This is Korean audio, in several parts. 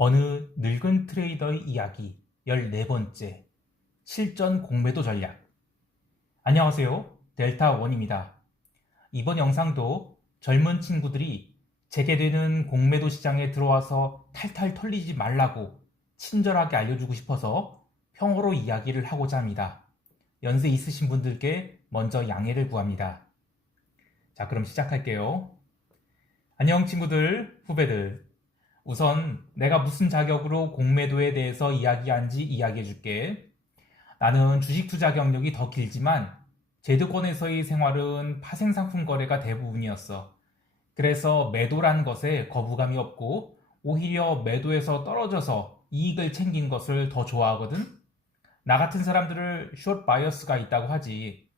어느 늙은 트레이더의 이야기 14번째 실전 공매도 전략. 안녕하세요. 델타원입니다. 이번 영상도 젊은 친구들이 재개되는 공매도 시장에 들어와서 탈탈 털리지 말라고 친절하게 알려주고 싶어서 평어로 이야기를 하고자 합니다. 연세 있으신 분들께 먼저 양해를 구합니다. 자, 그럼 시작할게요. 안녕 친구들, 후배들. 우선 내가 무슨 자격으로 공매도에 대해서 이야기한지 이야기해 줄게. 나는 주식 투자 경력이 더 길지만 제도권에서의 생활은 파생상품 거래가 대부분이었어. 그래서 매도란 것에 거부감이 없고 오히려 매도에서 떨어져서 이익을 챙긴 것을 더 좋아하거든. 나 같은 사람들을 숏 바이어스가 있다고 하지.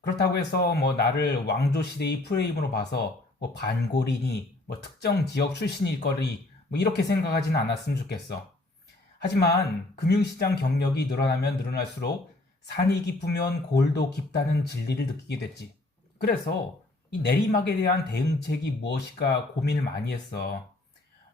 그렇다고 해서 나를 왕조 시대의 프레임으로 봐서 반골이니 특정 지역 출신일 거리 이렇게 생각하지는 않았으면 좋겠어. 하지만 금융시장 경력이 늘어나면 늘어날수록 산이 깊으면 골도 깊다는 진리를 느끼게 됐지. 그래서 이 내리막에 대한 대응책이 무엇일까 고민을 많이 했어.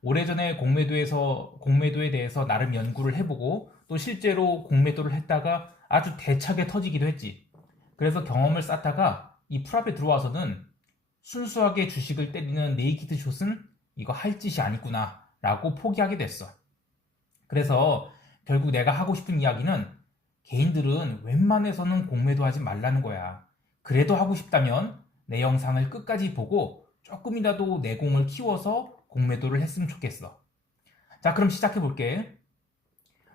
오래전에 공매도에 대해서 나름 연구를 해보고 또 실제로 공매도를 했다가 아주 대차게 터지기도 했지. 그래서 경험을 쌓다가 이 풀업에 들어와서는 순수하게 주식을 때리는 네이키드 숏은 이거 할 짓이 아니구나 라고 포기하게 됐어. 그래서 결국 내가 하고 싶은 이야기는 개인들은 웬만해서는 공매도 하지 말라는 거야. 그래도 하고 싶다면 내 영상을 끝까지 보고 조금이라도 내공을 키워서 공매도를 했으면 좋겠어. 자, 그럼 시작해 볼게.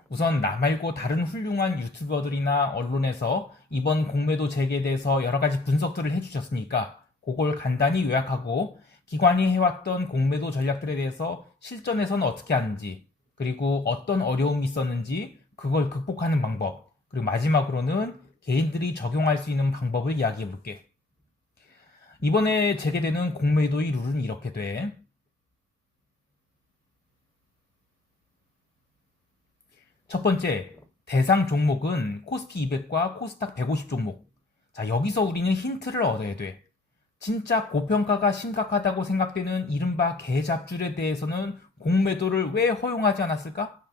우선 나 말고 다른 훌륭한 유튜버들이나 언론에서 이번 공매도 재개에 대해서 여러 가지 분석들을 해주셨으니까 그걸 간단히 요약하고 기관이 해왔던 공매도 전략들에 대해서 실전에서는 어떻게 하는지, 그리고 어떤 어려움이 있었는지 그걸 극복하는 방법, 그리고 마지막으로는 개인들이 적용할 수 있는 방법을 이야기해 볼게. 이번에 재개되는 공매도의 룰은 이렇게 돼. 첫 번째, 대상 종목은 코스피 200과 코스닥 150 종목. 자, 여기서 우리는 힌트를 얻어야 돼. 진짜 고평가가 심각하다고 생각되는 이른바 개잡줄에 대해서는 공매도를 왜 허용하지 않았을까?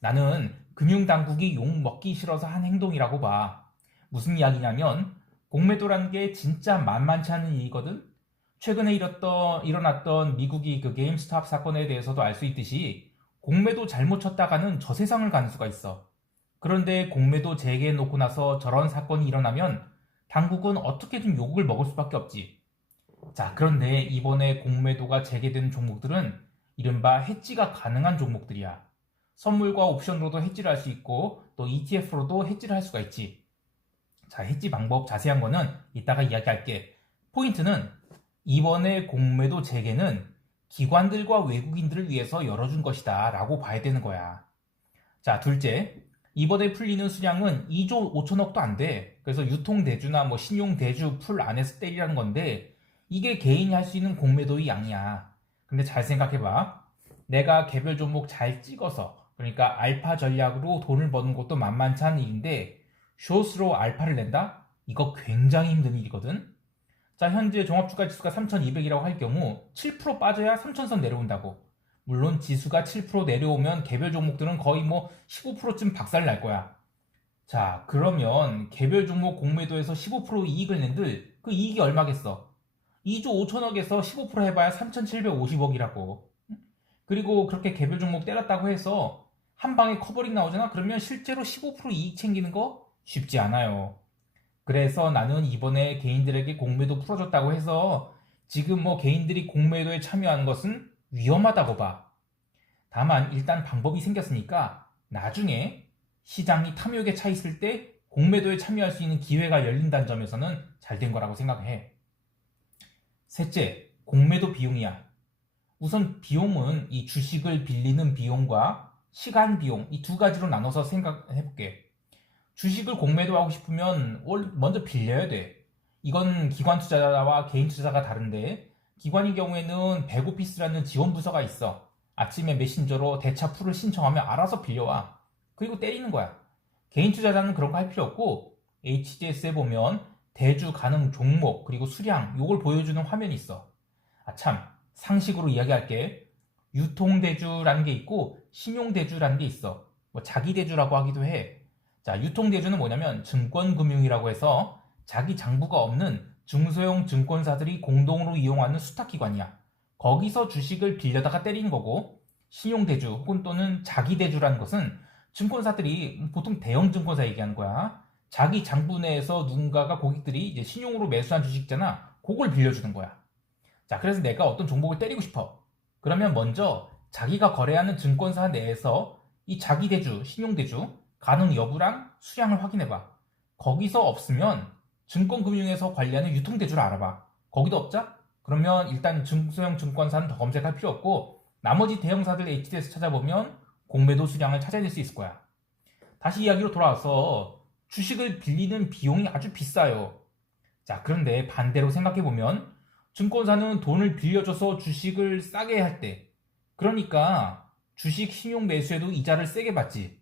나는 금융당국이 욕 먹기 싫어서 한 행동이라고 봐. 무슨 이야기냐면 공매도라는 게 진짜 만만치 않은 일이거든. 최근에 일어났던 미국의 그 게임스탑 사건에 대해서도 알 수 있듯이 공매도 잘못 쳤다가는 저 세상을 가는 수가 있어. 그런데 공매도 재개해놓고 나서 저런 사건이 일어나면 당국은 어떻게든 욕을 먹을 수밖에 없지. 자, 그런데 이번에 공매도가 재개된 종목들은 이른바 해지가 가능한 종목들이야. 선물과 옵션으로도 해지를 할 수 있고 또 ETF로도 해지를 할 수가 있지. 자, 해지 방법 자세한 거는 이따가 이야기할게. 포인트는 이번에 공매도 재개는 기관들과 외국인들을 위해서 열어준 것이다 라고 봐야 되는 거야. 자, 둘째, 이번에 풀리는 수량은 2조 5천억도 안 돼. 그래서 유통대주나 신용대주 풀 안에서 때리라는 건데 이게 개인이 할 수 있는 공매도의 양이야. 근데 잘 생각해봐. 내가 개별 종목 잘 찍어서, 그러니까 알파 전략으로 돈을 버는 것도 만만치 않은 일인데 숏으로 알파를 낸다? 이거 굉장히 힘든 일이거든. 자, 현재 종합주가지수가 3200이라고 할 경우 7% 빠져야 3000선 내려온다고. 물론 지수가 7% 내려오면 개별 종목들은 거의 15%쯤 박살 날 거야. 자, 그러면 개별 종목 공매도에서 15% 이익을 낸들 그 이익이 얼마겠어? 2조 5천억에서 15% 해봐야 3,750억이라고. 그리고 그렇게 개별 종목 때렸다고 해서 한 방에 커버링 나오잖아? 그러면 실제로 15% 이익 챙기는 거 쉽지 않아요. 그래서 나는 이번에 개인들에게 공매도 풀어줬다고 해서 지금 개인들이 공매도에 참여하는 것은 위험하다고 봐. 다만 일단 방법이 생겼으니까 나중에 시장이 탐욕에 차 있을 때 공매도에 참여할 수 있는 기회가 열린다는 점에서는 잘 된 거라고 생각해. 셋째, 공매도 비용이야. 우선 비용은 이 주식을 빌리는 비용과 시간 비용 이 두 가지로 나눠서 생각해 볼게. 주식을 공매도하고 싶으면 먼저 빌려야 돼. 이건 기관 투자자와 개인 투자가 다른데 기관의 경우에는 백오피스라는 지원 부서가 있어. 아침에 메신저로 대차 풀을 신청하면 알아서 빌려와. 그리고 때리는 거야. 개인 투자자는 그런 거 할 필요 없고 HDS에 보면 대주 가능 종목 그리고 수량 요걸 보여주는 화면이 있어. 아 참, 상식으로 이야기할게. 유통대주라는 게 있고 신용대주라는 게 있어. 뭐 자기대주라고 하기도 해. 자, 유통대주는 뭐냐면 증권금융이라고 해서 자기 장부가 없는 중소형 증권사들이 공동으로 이용하는 수탁기관이야. 거기서 주식을 빌려다가 때리는 거고, 신용대주 혹은 또는 자기대주라는 것은 증권사들이 보통 대형 증권사 얘기하는 거야. 자기 장부 내에서 누군가가 고객들이 이제 신용으로 매수한 주식 있잖아. 그걸 빌려주는 거야. 자, 그래서 내가 어떤 종목을 때리고 싶어. 그러면 먼저 자기가 거래하는 증권사 내에서 이 자기대주, 신용대주 가능 여부랑 수량을 확인해봐. 거기서 없으면 증권금융에서 관리하는 유통대주를 알아봐. 거기도 없자? 그러면 일단 중소형 증권사는 더 검색할 필요 없고 나머지 대형사들 HD에서 찾아보면 공매도 수량을 찾아낼 수 있을 거야. 다시 이야기로 돌아와서 주식을 빌리는 비용이 아주 비싸요. 자, 그런데 반대로 생각해보면 증권사는 돈을 빌려줘서 주식을 싸게 할 때, 그러니까 주식 신용 매수에도 이자를 세게 받지.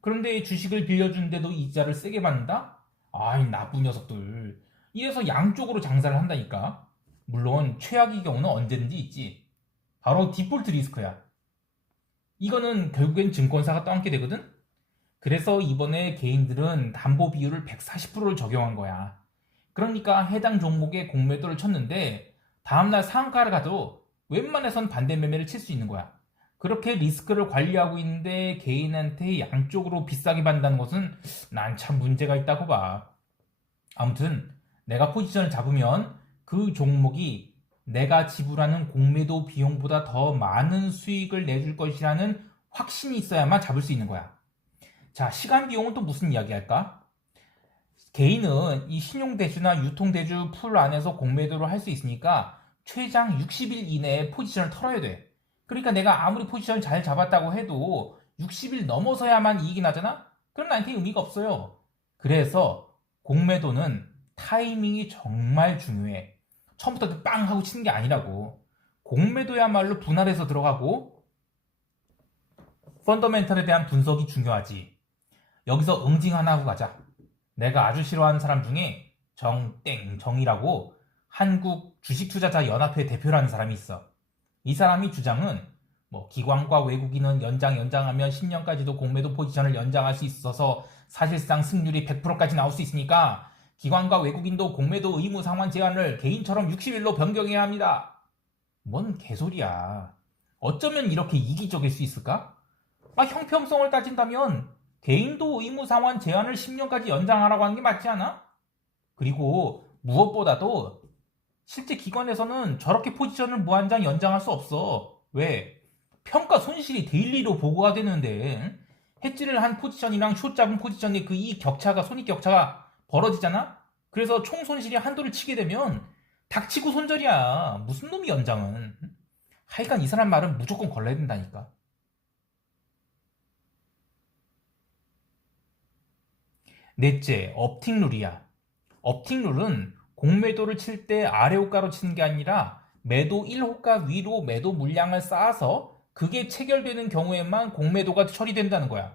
그런데 주식을 빌려주는데도 이자를 세게 받는다? 아이, 나쁜 녀석들. 이래서 양쪽으로 장사를 한다니까. 물론 최악의 경우는 언제든지 있지. 바로 디폴트 리스크야. 이거는 결국엔 증권사가 떠안게 되거든? 그래서 이번에 개인들은 담보 비율을 140%를 적용한 거야. 그러니까 해당 종목에 공매도를 쳤는데 다음날 상한가를 가도 웬만해선 반대 매매를 칠 수 있는 거야. 그렇게 리스크를 관리하고 있는데 개인한테 양쪽으로 비싸게 받는다는 것은 난 참 문제가 있다고 봐. 아무튼 내가 포지션을 잡으면 그 종목이 내가 지불하는 공매도 비용보다 더 많은 수익을 내줄 것이라는 확신이 있어야만 잡을 수 있는 거야. 자, 시간 비용은 또 무슨 이야기 할까? 개인은 이 신용대주나 유통대주 풀 안에서 공매도를 할 수 있으니까 최장 60일 이내에 포지션을 털어야 돼. 그러니까 내가 아무리 포지션을 잘 잡았다고 해도 60일 넘어서야만 이익이 나잖아? 그럼 나한테 의미가 없어요. 그래서 공매도는 타이밍이 정말 중요해. 처음부터 빵 하고 치는 게 아니라고. 공매도야말로 분할해서 들어가고 펀더멘털에 대한 분석이 중요하지. 여기서 응징 하나 하고 가자. 내가 아주 싫어하는 사람 중에 정이라고 한국 주식투자자 연합회 대표라는 사람이 있어. 이 사람이 주장은 뭐 기관과 외국인은 연장하면 10년까지도 공매도 포지션을 연장할 수 있어서 사실상 승률이 100%까지 나올 수 있으니까 기관과 외국인도 공매도 의무 상환 제한을 개인처럼 60일로 변경해야 합니다. 뭔 개소리야. 어쩌면 이렇게 이기적일 수 있을까? 형평성을 따진다면 개인도 의무 상환 제한을 10년까지 연장하라고 하는 게 맞지 않아? 그리고 무엇보다도 실제 기관에서는 저렇게 포지션을 무한정 연장할 수 없어. 왜? 평가 손실이 데일리로 보고가 되는데 해지를 한 포지션이랑 숏 잡은 포지션의 그 이익 격차가 손익 격차가 벌어지잖아? 그래서 총 손실이 한도를 치게 되면 닥치고 손절이야. 무슨 놈이 연장은. 하여간 이 사람 말은 무조건 걸러야 된다니까. 넷째, 업팅 룰이야. 업팅 룰은 공매도를 칠 때 아래 호가로 치는 게 아니라 매도 1호가 위로 매도 물량을 쌓아서 그게 체결되는 경우에만 공매도가 처리된다는 거야.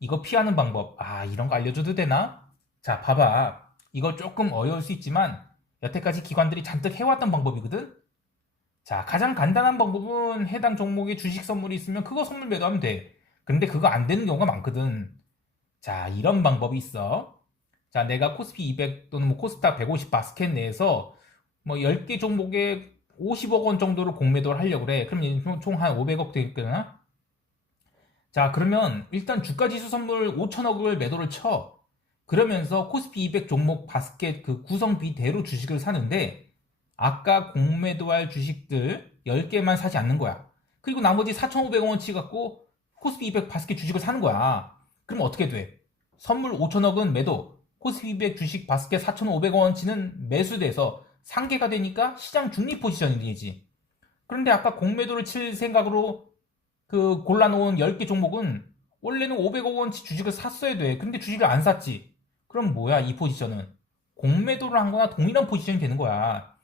이거 피하는 방법. 이런 거 알려줘도 되나? 자, 봐봐. 이거 조금 어려울 수 있지만 여태까지 기관들이 잔뜩 해왔던 방법이거든? 자, 가장 간단한 방법은 해당 종목에 주식 선물이 있으면 그거 선물 매도하면 돼. 근데 그거 안 되는 경우가 많거든. 자, 이런 방법이 있어. 자, 내가 코스피 200 또는 뭐 코스닥 150 바스켓 내에서 뭐 10개 종목에 50억 원 정도를 공매도를 하려고 그래. 그럼 총 한 500억 되겠구나? 자, 그러면 일단 주가지수 선물 5천억을 매도를 쳐. 그러면서 코스피 200 종목 바스켓 그 구성비대로 주식을 사는데 아까 공매도할 주식들 10개만 사지 않는 거야. 그리고 나머지 4,500원어치 갖고 코스피 200 바스켓 주식을 사는 거야. 그럼 어떻게 돼? 선물 5천억은 매도, 코스피 200 주식 바스켓 4,500원어치는 매수돼서 상계가 되니까 시장 중립 포지션이 되지. 그런데 아까 공매도를 칠 생각으로 그 골라놓은 10개 종목은 원래는 500억 원치 주식을 샀어야 돼. 근데 주식을 안 샀지. 그럼 뭐야 이 포지션은? 공매도를 한 거나 동일한 포지션이 되는 거야.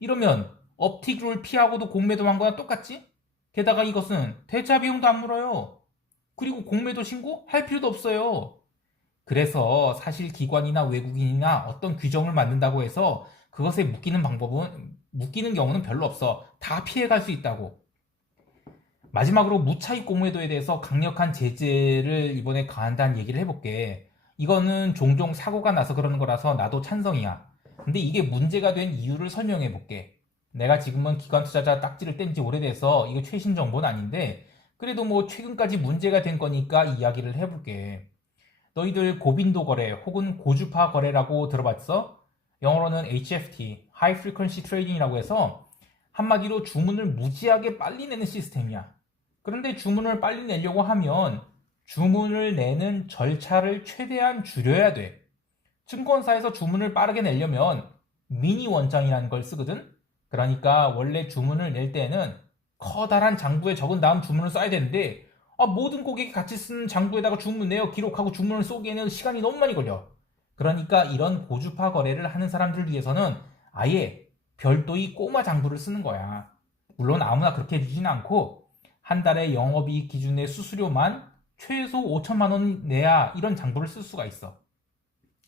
이러면 업틱을 피하고도 공매도 한 거나 똑같지? 게다가 이것은 대차 비용도 안 물어요. 그리고 공매도 신고 할 필요도 없어요. 그래서 사실 기관이나 외국인이나 어떤 규정을 만든다고 해서 그것에 묶이는 경우는 별로 없어. 다 피해갈 수 있다고. 마지막으로 무차익 공매도에 대해서 강력한 제재를 이번에 가한다는 얘기를 해볼게. 이거는 종종 사고가 나서 그러는 거라서 나도 찬성이야. 근데 이게 문제가 된 이유를 설명해 볼게. 내가 지금은 기관 투자자 딱지를 뗀 지 오래돼서 이거 최신 정보는 아닌데 그래도 뭐 최근까지 문제가 된 거니까 이야기를 해볼게. 너희들 고빈도 거래 혹은 고주파 거래라고 들어봤어? 영어로는 HFT, High Frequency Trading이라고 해서 한마디로 주문을 무지하게 빨리 내는 시스템이야. 그런데 주문을 빨리 내려고 하면 주문을 내는 절차를 최대한 줄여야 돼. 증권사에서 주문을 빠르게 내려면 미니 원장이라는 걸 쓰거든? 그러니까 원래 주문을 낼 때는 커다란 장부에 적은 다음 주문을 써야 되는데 모든 고객이 같이 쓰는 장부에다가 주문 내어 기록하고 주문을 쏘기에는 시간이 너무 많이 걸려. 그러니까 이런 고주파 거래를 하는 사람들을 위해서는 아예 별도의 꼬마 장부를 쓰는 거야. 물론 아무나 그렇게 해주진 않고 한 달에 영업이익 기준의 수수료만 최소 5천만 원 내야 이런 장부를 쓸 수가 있어.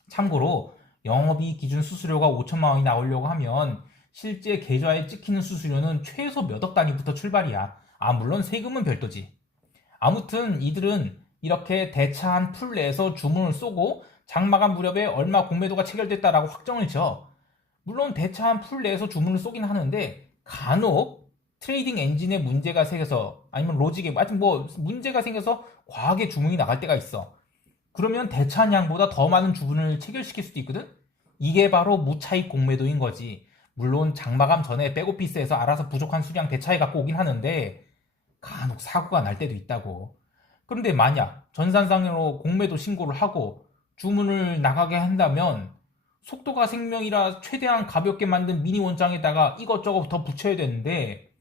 참고로 영업이익 기준 수수료가 5천만 원이 나오려고 하면 실제 계좌에 찍히는 수수료는 최소 몇 억 단위부터 출발이야. 물론 세금은 별도지. 아무튼 이들은 이렇게 대차한 풀 내에서 주문을 쏘고 장마감 무렵에 얼마 공매도가 체결됐다라고 확정을 지어. 물론 대차한 풀 내에서 주문을 쏘긴 하는데 간혹 트레이딩 엔진에 문제가 생겨서 아니면 로직에 하여튼 뭐 문제가 생겨서 과하게 주문이 나갈 때가 있어. 그러면 대차한 양보다 더 많은 주문을 체결시킬 수도 있거든? 이게 바로 무차익 공매도인 거지. 물론 장마감 전에 백오피스에서 알아서 부족한 수량 대차해 갖고 오긴 하는데 간혹 사고가 날 때도 있다고. 그런데 만약 전산상으로 공매도 신고를 하고 주문을 나가게 한다면 속도가 생명이라 최대한 가볍게 만든 미니 원장에다가 이것저것 더 붙여야 되는데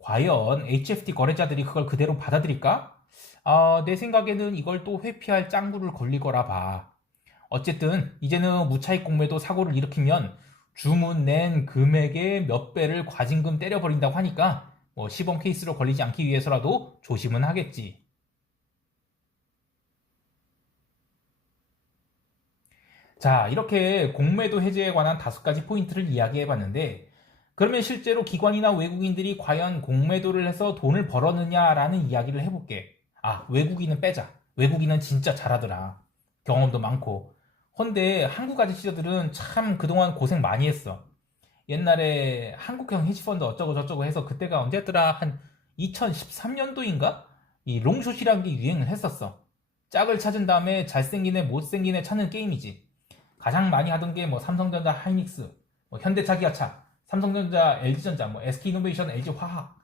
과연 HFT 거래자들이 그걸 그대로 받아들일까? 내 생각에는 이걸 또 회피할 짱구를 걸릴 거라 봐. 어쨌든 이제는 무차익 공매도 사고를 일으키면 주문 낸 금액의 몇 배를 과징금 때려버린다고 하니까 뭐 시범 케이스로 걸리지 않기 위해서라도 조심은 하겠지. 자, 이렇게 공매도 해제에 관한 5가지 포인트를 이야기해봤는데 그러면 실제로 기관이나 외국인들이 과연 공매도를 해서 돈을 벌었느냐라는 이야기를 해볼게. 외국인은 빼자. 외국인은 진짜 잘하더라. 경험도 많고. 헌데 한국 아저씨들은 참 그동안 고생 많이 했어. 옛날에 한국형 헤지펀드 어쩌고 저쩌고 해서 그때가 언제였더라? 한 2013년도인가? 이 롱숏이라는 게 유행을 했었어. 짝을 찾은 다음에 잘생긴 애, 못생긴 애 찾는 게임이지. 가장 많이 하던 게 뭐 삼성전자 하이닉스, 뭐 현대차 기아차, 삼성전자 LG전자, 뭐 SK이노베이션, LG화학,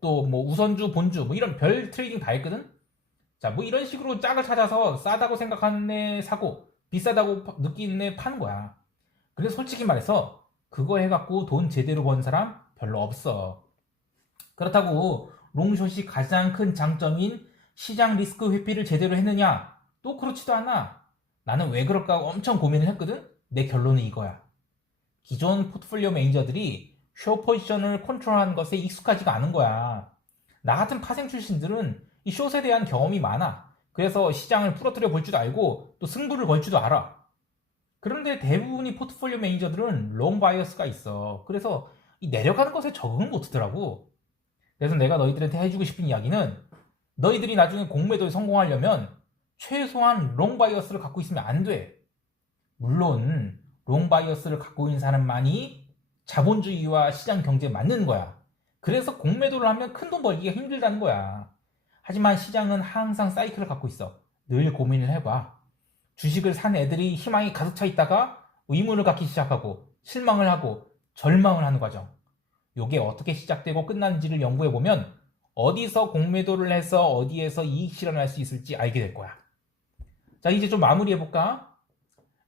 또 뭐 우선주, 본주, 뭐 이런 별 트레이딩 다 했거든? 자, 뭐 이런 식으로 짝을 찾아서 싸다고 생각하는 애 사고, 비싸다고 느끼는 애 파는 거야. 근데 솔직히 말해서 그거 해갖고 돈 제대로 번 사람 별로 없어. 그렇다고 롱숏이 가장 큰 장점인 시장 리스크 회피를 제대로 했느냐? 또 그렇지도 않아. 나는 왜 그럴까 엄청 고민을 했거든? 내 결론은 이거야. 기존 포트폴리오 매니저들이 쇼 포지션을 컨트롤하는 것에 익숙하지가 않은 거야. 나 같은 파생 출신들은 이 숏에 대한 경험이 많아. 그래서 시장을 부러뜨려 볼 줄도 알고 또 승부를 걸 줄도 알아. 그런데 대부분의 포트폴리오 매니저들은 롱 바이어스가 있어. 그래서 이 내려가는 것에 적응을 못하더라고. 그래서 내가 너희들한테 해주고 싶은 이야기는 너희들이 나중에 공매도에 성공하려면 최소한 롱 바이어스를 갖고 있으면 안 돼. 물론 롱 바이어스를 갖고 있는 사람만이 자본주의와 시장 경제에 맞는 거야. 그래서 공매도를 하면 큰돈 벌기가 힘들다는 거야. 하지만 시장은 항상 사이클을 갖고 있어. 늘 고민을 해봐. 주식을 산 애들이 희망이 가득 차 있다가 의문을 갖기 시작하고 실망을 하고 절망을 하는 과정. 요게 어떻게 시작되고 끝나는지를 연구해보면 어디서 공매도를 해서 어디에서 이익 실현할 수 있을지 알게 될 거야. 자, 이제 좀 마무리해볼까?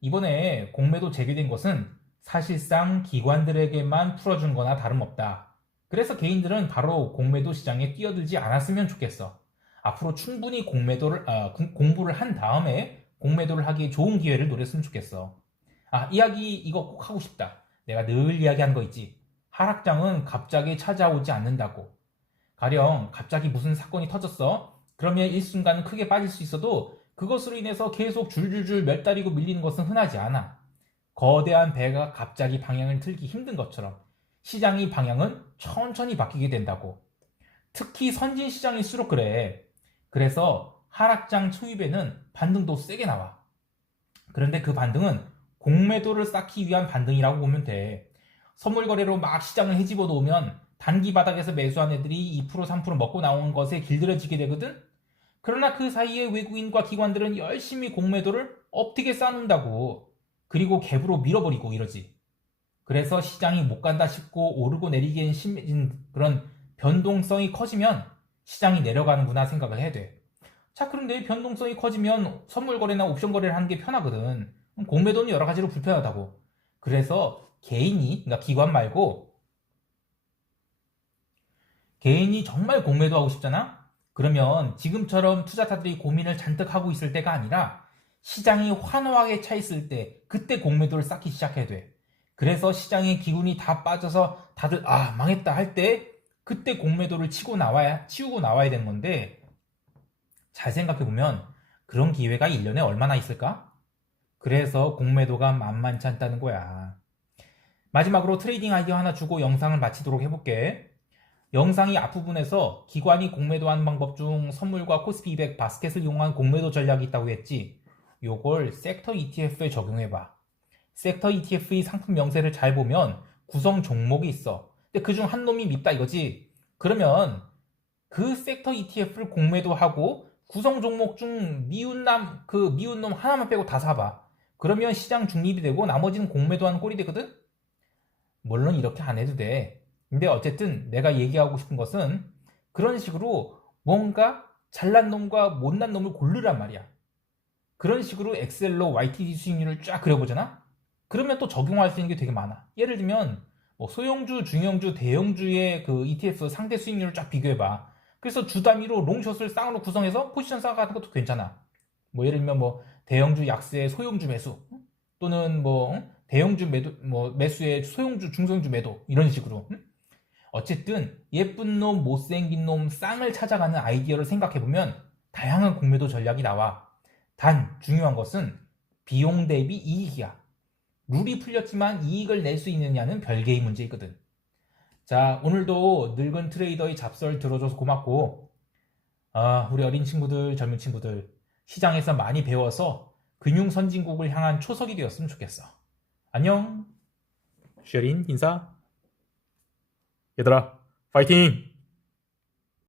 이번에 공매도 재개된 것은 사실상 기관들에게만 풀어준 거나 다름없다. 그래서 개인들은 바로 공매도 시장에 뛰어들지 않았으면 좋겠어. 앞으로 충분히 공부를 한 다음에 공매도를 하기에 좋은 기회를 노렸으면 좋겠어. 이야기 이거 꼭 하고 싶다. 내가 늘 이야기하는 거 있지. 하락장은 갑자기 찾아오지 않는다고. 가령 갑자기 무슨 사건이 터졌어. 그러면 일순간 크게 빠질 수 있어도 그것으로 인해서 계속 줄줄줄 몇 달이고 밀리는 것은 흔하지 않아. 거대한 배가 갑자기 방향을 틀기 힘든 것처럼 시장의 방향은 천천히 바뀌게 된다고. 특히 선진 시장일수록 그래. 그래서 하락장 초입에는 반등도 세게 나와. 그런데 그 반등은 공매도를 쌓기 위한 반등이라고 보면 돼. 선물 거래로 막 시장을 헤집어 놓으면 단기 바닥에서 매수한 애들이 2% 3% 먹고 나오는 것에 길들여지게 되거든. 그러나 그 사이에 외국인과 기관들은 열심히 공매도를 업되게 쌓는다고. 그리고 갭으로 밀어버리고 이러지. 그래서 시장이 못 간다 싶고 오르고 내리기엔 심해진 그런 변동성이 커지면 시장이 내려가는구나 생각을 해야 돼. 자, 그런데 변동성이 커지면 선물 거래나 옵션 거래를 하는 게 편하거든. 공매도는 여러 가지로 불편하다고. 그래서 개인이, 그러니까 기관 말고 개인이 정말 공매도 하고 싶잖아? 그러면 지금처럼 투자자들이 고민을 잔뜩 하고 있을 때가 아니라 시장이 환호하게 차 있을 때 그때 공매도를 쌓기 시작해야 돼. 그래서 시장의 기운이 다 빠져서 다들 망했다 할 때 그때 공매도를 치우고 나와야 되는 건데 잘 생각해보면 그런 기회가 1년에 얼마나 있을까? 그래서 공매도가 만만치 않다는 거야. 마지막으로 트레이딩 아이디어 하나 주고 영상을 마치도록 해볼게. 영상이 앞부분에서 기관이 공매도하는 방법 중 선물과 코스피 200 바스켓을 이용한 공매도 전략이 있다고 했지. 요걸 섹터 ETF에 적용해봐. 섹터 ETF의 상품 명세를 잘 보면 구성 종목이 있어. 근데 그중 한 놈이 밉다 이거지. 그러면 그 섹터 ETF를 공매도하고 구성 종목 중 미운 놈 하나만 빼고 다 사봐. 그러면 시장 중립이 되고 나머지는 공매도하는 꼴이 되거든? 물론 이렇게 안 해도 돼. 근데 어쨌든 내가 얘기하고 싶은 것은 그런 식으로 뭔가 잘난 놈과 못난 놈을 고르란 말이야. 그런 식으로 엑셀로 YTD 수익률을 쫙 그려보잖아? 그러면 또 적용할 수 있는 게 되게 많아. 예를 들면 뭐 소형주, 중형주, 대형주의 그 ETF 상대 수익률을 쫙 비교해봐. 그래서 주 단위로 롱숏을 쌍으로 구성해서 포지션 쌓아가는 것도 괜찮아. 뭐 예를 들면 뭐 대형주 약세 소형주 매수 또는 뭐 대형주 매수에 소형주 중소형주 매도 이런 식으로. 어쨌든 예쁜 놈 못생긴 놈 쌍을 찾아가는 아이디어를 생각해보면 다양한 공매도 전략이 나와. 단 중요한 것은 비용 대비 이익이야. 룰이 풀렸지만 이익을 낼 수 있느냐는 별개의 문제이거든. 자, 오늘도 늙은 트레이더의 잡설 들어줘서 고맙고 우리 어린 친구들, 젊은 친구들 시장에서 많이 배워서 금융 선진국을 향한 초석이 되었으면 좋겠어. 안녕. 쉐린 인사. 얘들아 파이팅.